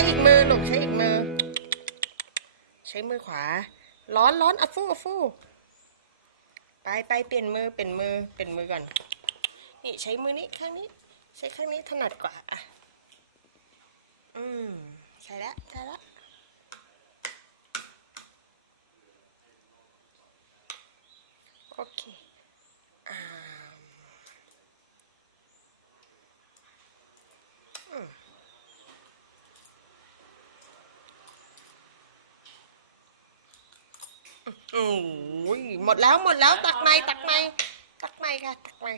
ใช้อีกมือหลบใช้อีกมือ ใช้มือขวา ร้อนร้อนอะฟู่อะฟู่ไปไปเปลี่ยนมือเปลี่ยนมือเปลี่ยนมือก่อน นี่ใช้มือนี้ข้างนี้ ใช้ข้างนี้ถนัดกว่าอะอืมใช่แล้วใช่แล้วโอเคอ่า โอ้ยหมดแล้วหมดแล้วตักไม่ตักไม่ตักไม่ค่ะตักไม่